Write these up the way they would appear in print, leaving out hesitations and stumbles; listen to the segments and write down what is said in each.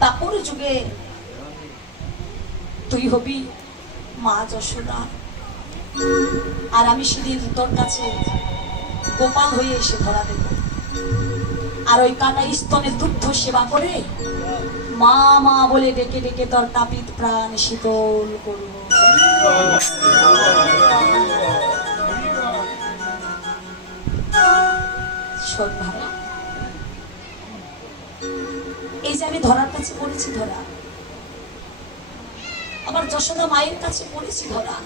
তারপর যুগে তুই হবি মা যশোদা, আর আমি সেদিন তোর কাছে গোপাল হয়ে এসে ধরা দেব, আর ওই কাটা স্তনে দুগ্ধ সেবা করে মা মা বলে ডেকে ডেকে তোর তাপিত প্রাণ শীতল করব। শোন ভাই, এই যে আমি ধরার কাছে পড়েছি ধরা, আমার যশোদা মায়ের কাছে পড়েছি ধরা,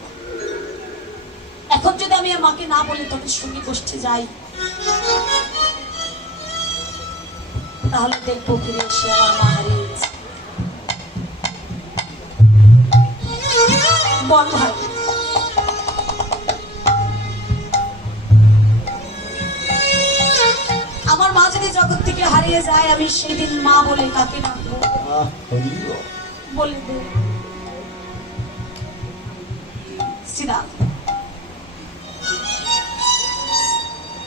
এখন যদি আমি আর মাকে না বলে তোদের সঙ্গে গোষ্ঠী যাই, তাহলে দেখবো ফিরে এসে আমার মা হারিয়েছে। বল ভাই, আমার মা যদি জগৎ থেকে হারিয়ে যায়, আমি সেদিন মা বলে কাকে ডাকবো বলে দে। সিদা,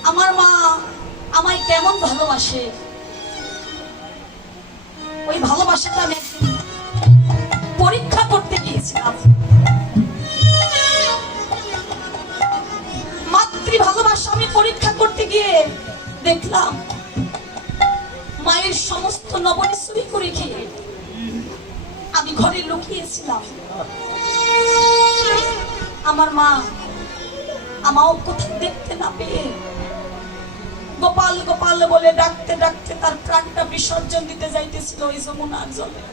আমার মা আমায় কেমন ভালোবাসে, ওই ভালোবাসাটা আমি একদিন পরীক্ষা করতে গিয়েছিলাম। মাতৃ ভালোবাসা আমি পরীক্ষা করতে গিয়ে দেখলাম মায়ের সমস্ত নবনী চুরি করে খেয়ে আমি ঘরে লুকিয়েছিলাম। আমার মা আমাও কোথাও দেখতে না পেয়ে গোপাল গোপাল বলে ডাকতে ডাকতে তার প্রাণটা বিসর্জন দিতে যাইতেছিল ওই যমুনার জলে।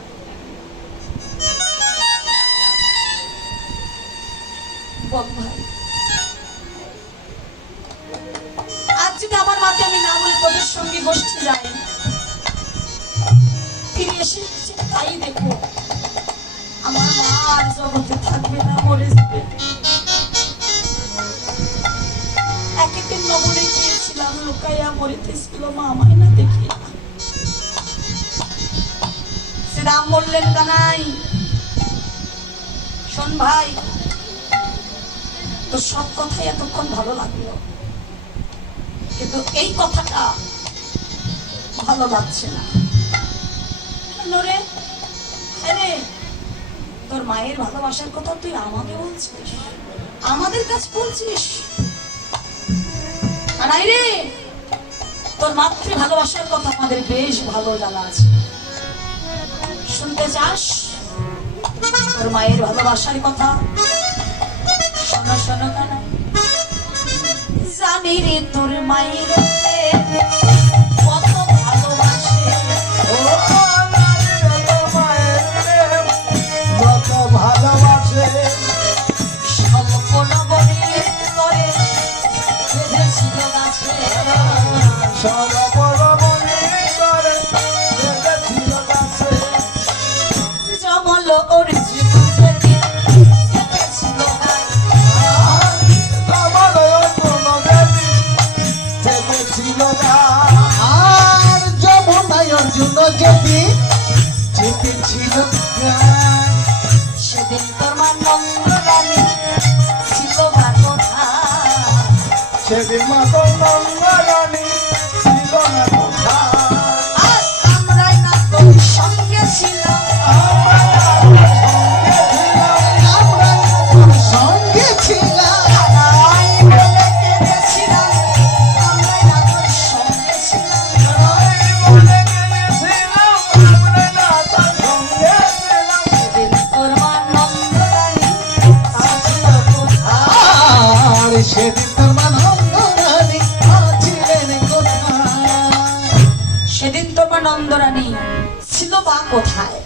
বল ভাই, আজ যদি আমার মাকে আমি না বলে তোদের সঙ্গে গোষ্ঠী যাই, ফিরে এসে তাই দেখবো আমার মা আর জগতে থাকবে না, মরে যাবে। একেদিন নবনে গিয়েছিলাম, লুকাইয়া মরিতেছিল মা, আমায় না দেখিয়া। শ্রীরাম বললেন, কানাই শোন ভাই, তো সব কথাই এতক্ষণ ভালো লাগলো, কিন্তু এই কথাটা ভালো লাগছে না। কেন রে? আরে তোর মায়ের ভালোবাসার কথা তুই আমাকে বলছিস, আমাদের কাছে বলছিস? নাই রে, তোর মাতৃ ভালোবাসার কথা আমাদের বেশ ভালো জানা আছে। শুনতে চাস তোর মায়ের ভালোবাসার কথা? শোনো শোনো কানাই, জানি রে তোর মায়ের কত ভালোবাসে, কত ভালোবাসে, সম্পূর্ণ বনে করে বেঁধেছিল গাছে, জমল অর্জুন আর যমুনায় অর্জুন যদি চেপেছিল, সেদিন তোর মা নন্দরানী ছিল বা কোথায়? সেদিন মা তো নন্দরানী ছিল না কোথায়? আমরাই না তোর সঙ্গে ছিলাম, আমরা তোর সঙ্গে ছিলাম, কানাই বলে কেঁদেছিলাম, আমরাই না তোর সঙ্গে ছিলাম। সেদিন তোর মা নন্দরানী ছিল কোথায়? আর সেদিন তোর মা নন্দরানী ছিলেন কোথায়? সেদিন তোর মা নন্দরানী ছিল বা কোথায়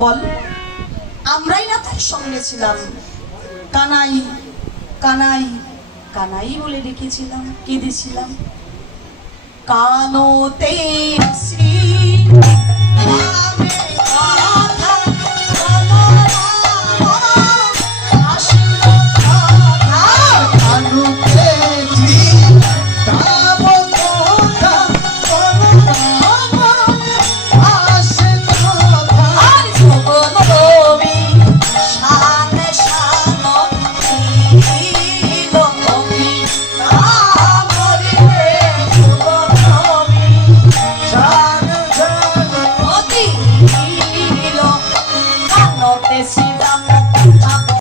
বল? আমরাই না তার সঙ্গে ছিলাম, কানাই কানাই কানাই বলে ডেকেছিলাম, কেঁদেছিলাম। কানোতে শ্রী